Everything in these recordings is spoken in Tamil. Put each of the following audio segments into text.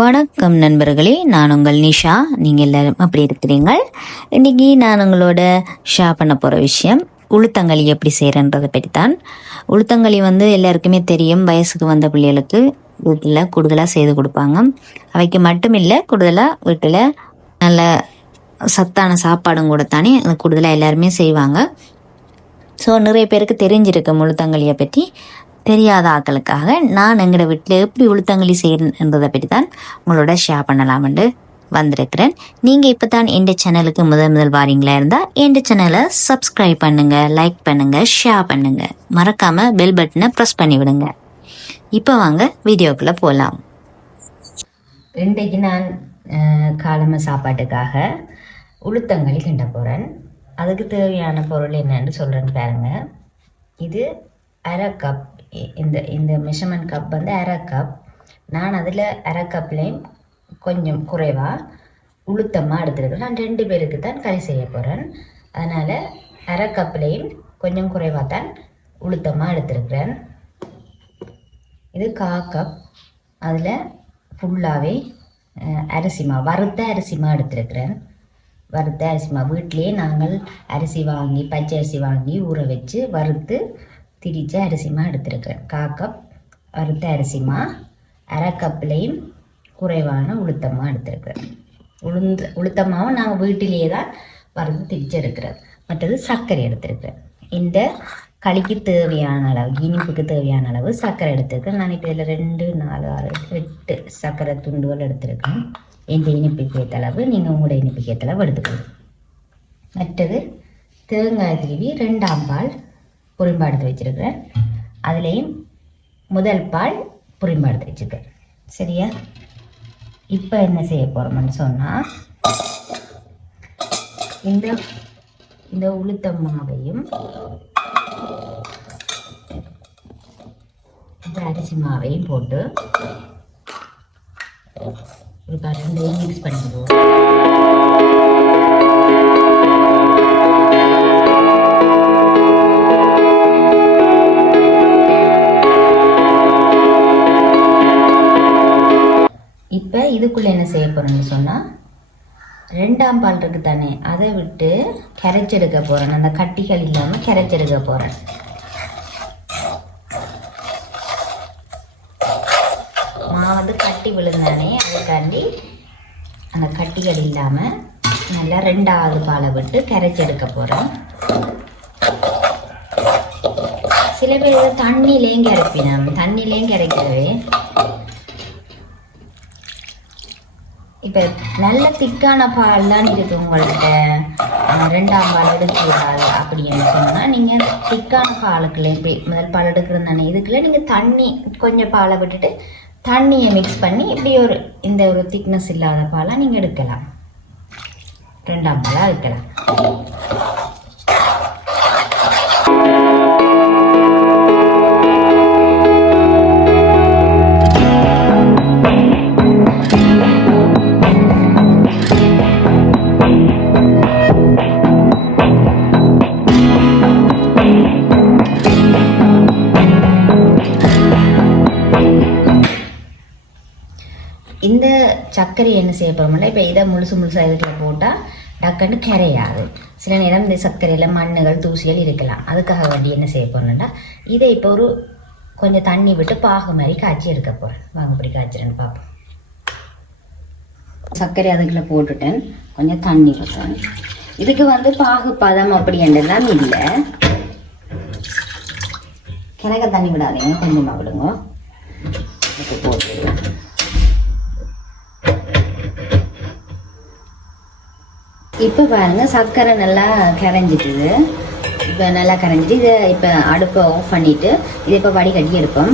வணக்கம் நண்பர்களே நான் உங்கள் நிஷா. நீங்கள் எல்லாரும் அப்படி இருக்கிறீங்கள் இன்னைக்கு நான் உங்களோட ஷேர் பண்ண போகிற விஷயம் உளுத்தங்களி எப்படி செய்கிறன்றதை பற்றி தான் உளுத்தங்களி வந்து எல்லாருக்குமே தெரியும் வயசுக்கு வந்த பிள்ளைகளுக்கு வீட்டில் கூடுதலாக செய்து கொடுப்பாங்க. அவைக்கு மட்டும் இல்லை கூடுதலாக வீட்டில் நல்ல சத்தான சாப்பாடும் கூட தானே கூடுதலாக எல்லாருமே செய்வாங்க. ஸோ நிறைய பேருக்கு தெரிஞ்சிருக்கு முழுத்தங்களியை பற்றி. தெரியாத ஆட்களுக்காக நான் எங்களோட வீட்டில் எப்படி உளுத்தங்களி செய்கிறேன் என்பதை பற்றி தான் உங்களோட ஷேர் பண்ணலாம்னு வந்திருக்கிறேன். நீங்கள் இப்போ தான் எந்த சேனலுக்கு முதல் முதல் வாரீங்களா இருந்தால் எந்த சேனலை சப்ஸ்கிரைப் பண்ணுங்கள் லைக் பண்ணுங்கள் ஷேர் பண்ணுங்கள் மறக்காமல் பெல் பட்டனை ப்ரெஸ் பண்ணி விடுங்க. இப்போ வாங்க வீடியோக்குள்ளே போகலாம் இன்றைக்கு நான் காலம சாப்பாட்டுக்காக உளுத்தங்களி கிண்ட போகிறேன் அதுக்கு தேவையான பொருள் என்னன்னு சொல்கிறேன்னு பாருங்கள் இது அரை கப் இந்த இந்த மெஷர்மெண்ட் கப் வந்து அரை கப் நான் அதில் அரை கப்லேயும் கொஞ்சம் குறைவாக உளுத்தமாக எடுத்துருக்கேன். நான் ரெண்டு பேருக்கு தான் களி செய்ய போகிறேன் அதனால் அரை கப்லேயும் கொஞ்சம் குறைவாக தான் உளுத்தமாக எடுத்துருக்கிறேன். இது கா கப் அதில் ஃபுல்லாகவே அரிசிமா வறுத்த அரிசிமா எடுத்திருக்கிறேன். வறுத்த அரிசிமா வீட்டிலேயே நாங்கள் அரிசி வாங்கி பச்சை அரிசி வாங்கி ஊற வச்சு வறுத்து திரிச்ச அரிசிமா எடுத்திருக்கிறேன் கா கப் வறுத்த அரிசிமா அரை கப்லேயும் குறைவான உளுத்தமாக எடுத்திருக்கிறேன் உளுந்து உளுத்தமாவும் நாங்கள் வீட்டிலேயே தான் வறுத்து திரிச்சு எடுக்கிறது மற்றது சர்க்கரை எடுத்திருக்கிறேன் இந்த களிக்கு தேவையான அளவு இனிப்புக்கு தேவையான அளவு சர்க்கரை எடுத்திருக்கேன். நான் இப்போ இதில் ரெண்டு நாலு ஆறு எட்டு சர்க்கரை துண்டுகள் எடுத்திருக்கேன். எந்த இனிப்புக்கு ஏற்ற அளவு நீங்கள் உங்களோட இனிப்புக்கு ஏற்ற அளவு எடுத்துக்கணும் மற்றது தேங்காய் திருவி ரெண்டாம் பால் புரிம்பா எடுத்து வச்சுருக்கிறேன். அதுலேயும் முதல் பால் புரிம்பா எடுத்து வச்சுருக்கேன். சரியா? இப்போ என்ன செய்ய போகிறோம்னு சொன்னால் இந்த இந்த உளுத்தம் மாவையும் இந்த அரிசி மாவையும் போட்டு ஒரு ரெண்டையும் மிக்ஸ் பண்ணிடுவோம் இதுக்குள்ளே என்ன செய்ய போகிறேன்னு சொன்னால் ரெண்டாம் பால் இருக்குது தானே அதை விட்டு கரைச்செடுக்க போகிறேன் அந்த கட்டிகள் இல்லாமல் கரைச்செடுக்க போகிறேன் மாவது வந்து கட்டி விழுந்தானே அதுக்காண்டி அந்த கட்டிகள் இல்லாமல் நல்லா ரெண்டாவது பாலை விட்டு கரைச்செடுக்க போகிறேன் சில பேர் தண்ணியிலேயும் தண்ணியிலையும் கரைப்பினோம் தண்ணியிலையும் கரைக்கிறவே இப்போ நல்ல திக்கான பால்லாம் இருக்கு உங்கள்கிட்ட ரெண்டாம் பால் எடுக்கிறாள் அப்படின்னு சொன்னால் நீங்கள் திக்கான பாலுக்குள்ளே இப்போ முதல் பால் எடுக்கிறது தானே இதுக்குள்ளே நீங்கள் தண்ணி கொஞ்சம் பாலை விட்டுட்டு தண்ணியை மிக்ஸ் பண்ணி இப்படி ஒரு இந்த ஒரு திக்னஸ் இல்லாத பாலாக நீங்கள் எடுக்கலாம். ரெண்டாம் பாலாக எடுக்கலாம். சர்க்கரை என்ன செய்ய போகிறோம்ல இப்போ இதை முழுசு முழுசாக இதுக்குள்ள போட்டால் டக்குன்னு கரையாது. சில நேரம் இந்த சர்க்கரையில் மண்ணுகள் தூசிகள் இருக்கலாம். அதுக்காக வேண்டி என்ன செய்ய போகிறோம்னா இதை இப்போ ஒரு கொஞ்சம் தண்ணி விட்டு பாகு மாதிரி காய்ச்சி எடுக்க போகிறேன் வாங்க இப்படி காய்ச்சிறேன்னு பார்ப்போம் சர்க்கரை அதுக்குள்ளே போட்டுட்டேன். கொஞ்சம் தண்ணி விட்டேன் இதுக்கு வந்து பாகு பதம் அப்படி என்றெல்லாம் இல்லை. கிணக்க தண்ணி விடாதீங்க கொஞ்சமாக விடுங்க. இப்போ பாருங்க சர்க்கரை நல்லா கரைஞ்சிட்டுது. இப்போ நல்லா கரைஞ்சிட்டு இதை இப்போ அடுப்பை ஆஃப் பண்ணிட்டு இதை இப்போ வடிகட்டி எடுப்போம்.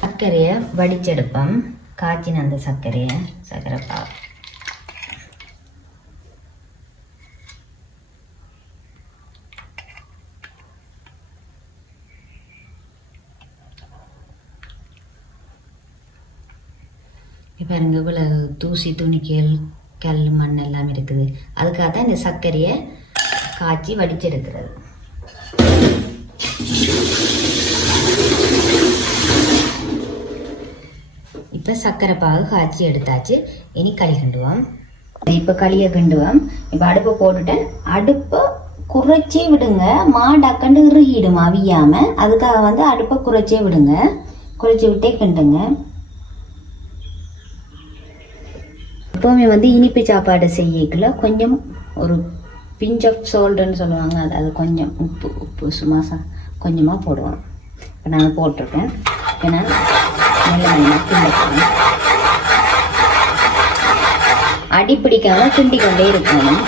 சர்க்கரையை வடிச்செடுப்போம். காய்ச்சின அந்த சர்க்கரையை சர்க்கரை பாவு இப்போ பாருங்க இவ்வளோ தூசி துணிக்கல் கல் மண் எல்லாம் இருக்குது. அதுக்காக தான் இந்த சர்க்கரையை காய்ச்சி வடிச்செடுக்கிறது. இப்போ சர்க்கரை பாகு காய்ச்சி எடுத்தாச்சு. இனி களி கிண்டுவோம். இப்போ களியை கிண்டுவோம். இப்போ அடுப்பை போட்டுட்டேன் அடுப்பை குறைச்சே விடுங்க. மாடாக்கண்டு இறுகிடும் அவியாமல் அதுக்காக வந்து அடுப்பை குறைச்சே விடுங்க. குறைச்சி விட்டே கிண்டுங்க. எப்போவுமே வந்து இனிப்பு சாப்பாடு செய்யக்குள்ள கொஞ்சம் ஒரு பிஞ்ச் ஆஃப் சால்ட்டுன்னு சொல்லுவாங்க. அது அது கொஞ்சம் உப்பு உப்பு சும்மா சா கொஞ்சமாக போடுவோம். இப்போ நான் போட்டிருக்கேன் இப்போ நான் நல்ல நல்லா கிண்டிக்கிறேன் அடி பிடிக்காம கிண்டி இருக்கணும்.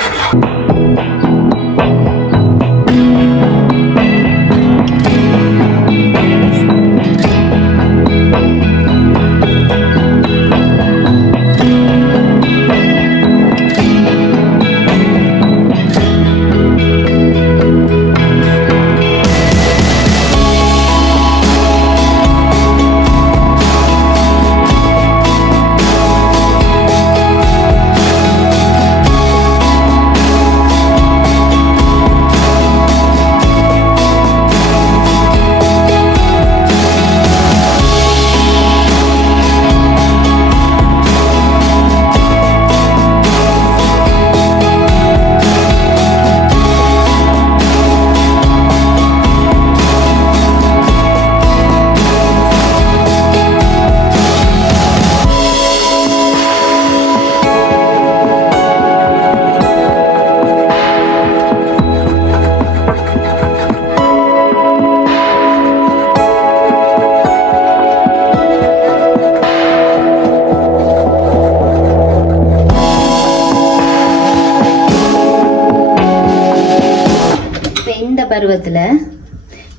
பருவத்தில்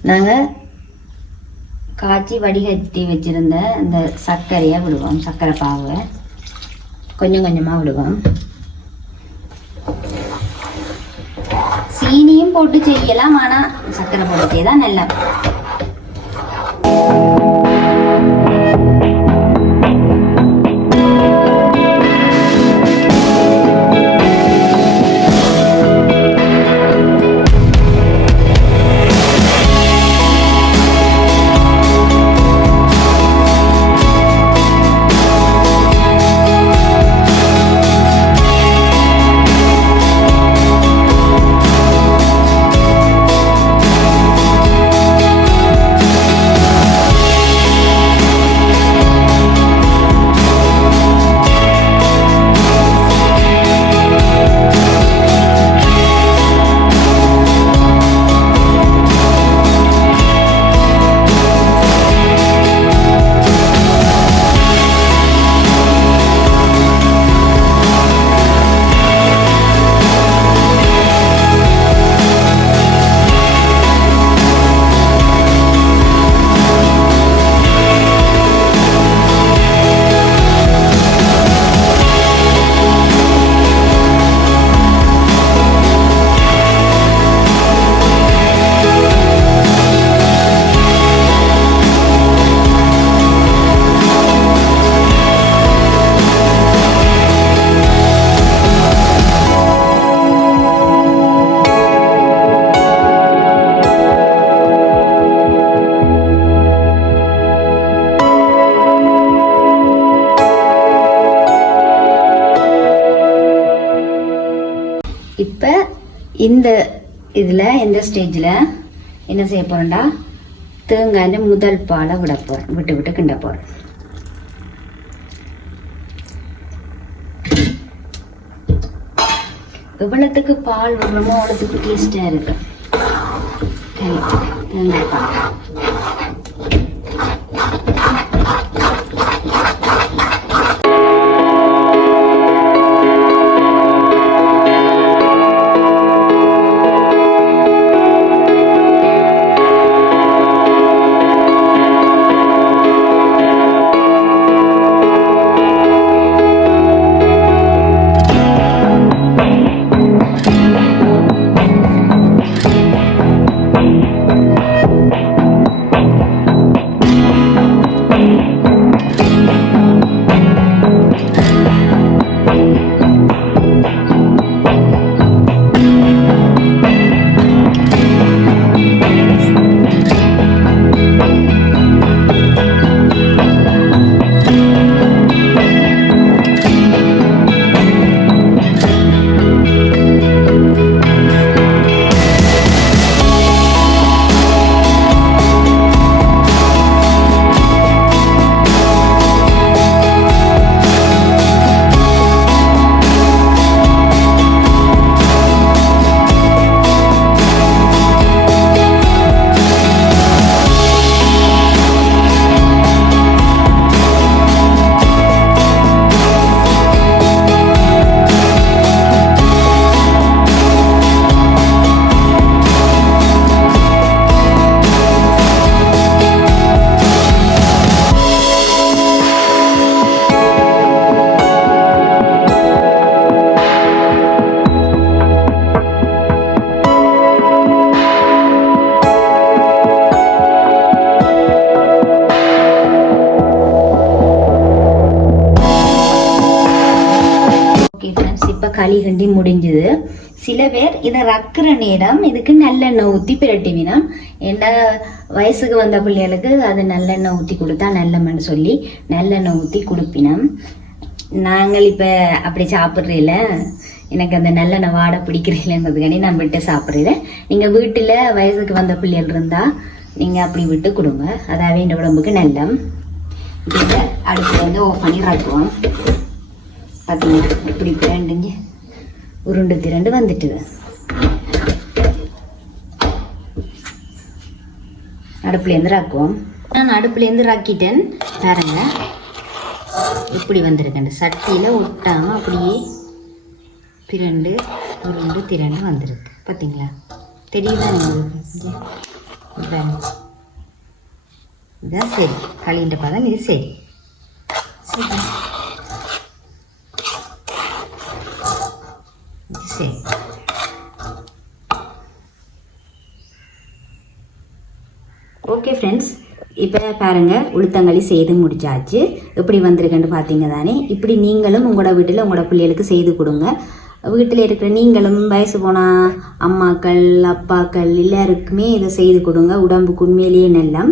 நாங்கள் காய்ச்சி வடிகட்டி வச்சிருந்த இந்த சர்க்கரையை விடுவோம் சர்க்கரை பாவை. கொஞ்சம் கொஞ்சமாக விடுவோம். சீனியும் போட்டு செய்யலாம் ஆனால் சர்க்கரை போட்டு செய்தால் நல்லா. இந்த இதில் இந்த ஸ்டேஜில் என்ன செய்ய போகிறேன்டா தேங்காய் முதல் பாலை விட போகிறேன் விட்டு விட்டு கிண்ட போகிறேன் எவ்வளோத்துக்கு பால் விடுறோமோ அவ்வளோத்துக்கு டேஸ்ட்டாக இருக்கும் தேங்காய் பால். களி கிண்டி முடிஞ்சுது. சில பேர் இதை ரக்குற நேரம் இதுக்கு நல்லெண்ணெய் ஊற்றி பிரட்டிவினம் ஏன்னா வயசுக்கு வந்த பிள்ளைகளுக்கு அது நல்லெண்ணெய் ஊற்றி கொடுத்தா நல்லமன்னு சொல்லி நல்லெண்ணெய் ஊற்றி கொடுப்பினோம். நாங்கள் இப்போ அப்படி சாப்பிட்றீல எனக்கு அந்த நல்லெண்ணெய் வாடை பிடிக்கிறீங்களேன்றதுக்காண்டி நான் விட்டு சாப்பிட்றேன். நீங்கள் வீட்டில் வயசுக்கு வந்த பிள்ளைகள் இருந்தால் நீங்கள் அப்படி விட்டு கொடுங்க. அதாவே இந்த உடம்புக்கு நல்லம். இதை அடுப்பு வந்து ஓ பண்ணி ரக்குவோம். பார்த்தீங்களா இப்படி திரண்டுங்க உருண்டு திரண்டு வந்துட்டுது அடுப்புலேருந்து ராக்குவோம் நான் அடுப்புலேருந்து ராக்கிட்டேன் பாருங்க. இப்படி வந்திருக்கேன் சட்டியில் ஒட்டாமல் அப்படியே திரண்டு உருண்டு திரண்டு வந்திருக்கு. பார்த்தீங்களா தெரியுதா உங்களுக்கு? இதான் சரி. களின்ற பதம் இது சரி. சரி. சரி. ஓகே ஃப்ரெண்ட்ஸ் இப்போ பாருங்கள் உளுத்தங்களி செய்து முடிச்சாச்சு. எப்படி வந்திருக்குன்னு பார்த்தீங்க தானே? இப்படி நீங்களும் உங்களோட வீட்டில் உங்களோட பிள்ளைகளுக்கு செய்து கொடுங்க. வீட்டில் இருக்கிற நீங்களும் வயசு போன அம்மாக்கள் அப்பாக்கள் எல்லாருக்குமே இதை செய்து கொடுங்க. உடம்புக்கு உண்மையிலேயே நல்லம்.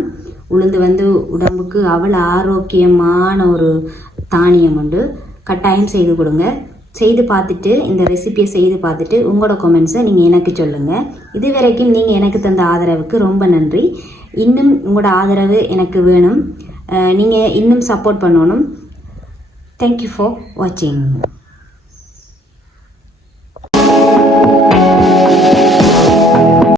உளுந்து வந்து உடம்புக்கு அவ்வளோ ஆரோக்கியமான ஒரு தானியம் உண்டு. கட்டாயம் செய்து கொடுங்க. செய்து பார்த்துட்டு இந்த ரெசிபியை செய்து பார்த்துட்டு உங்களோட கமெண்ட்ஸை நீங்கள் எனக்கு சொல்லுங்கள் இது வரைக்கும் நீங்கள் எனக்கு தந்த ஆதரவுக்கு ரொம்ப நன்றி. இன்னும் உங்களோட ஆதரவு எனக்கு வேணும். நீங்கள் இன்னும் சப்போர்ட் பண்ணணும். தேங்க்யூ ஃபார் வாட்சிங்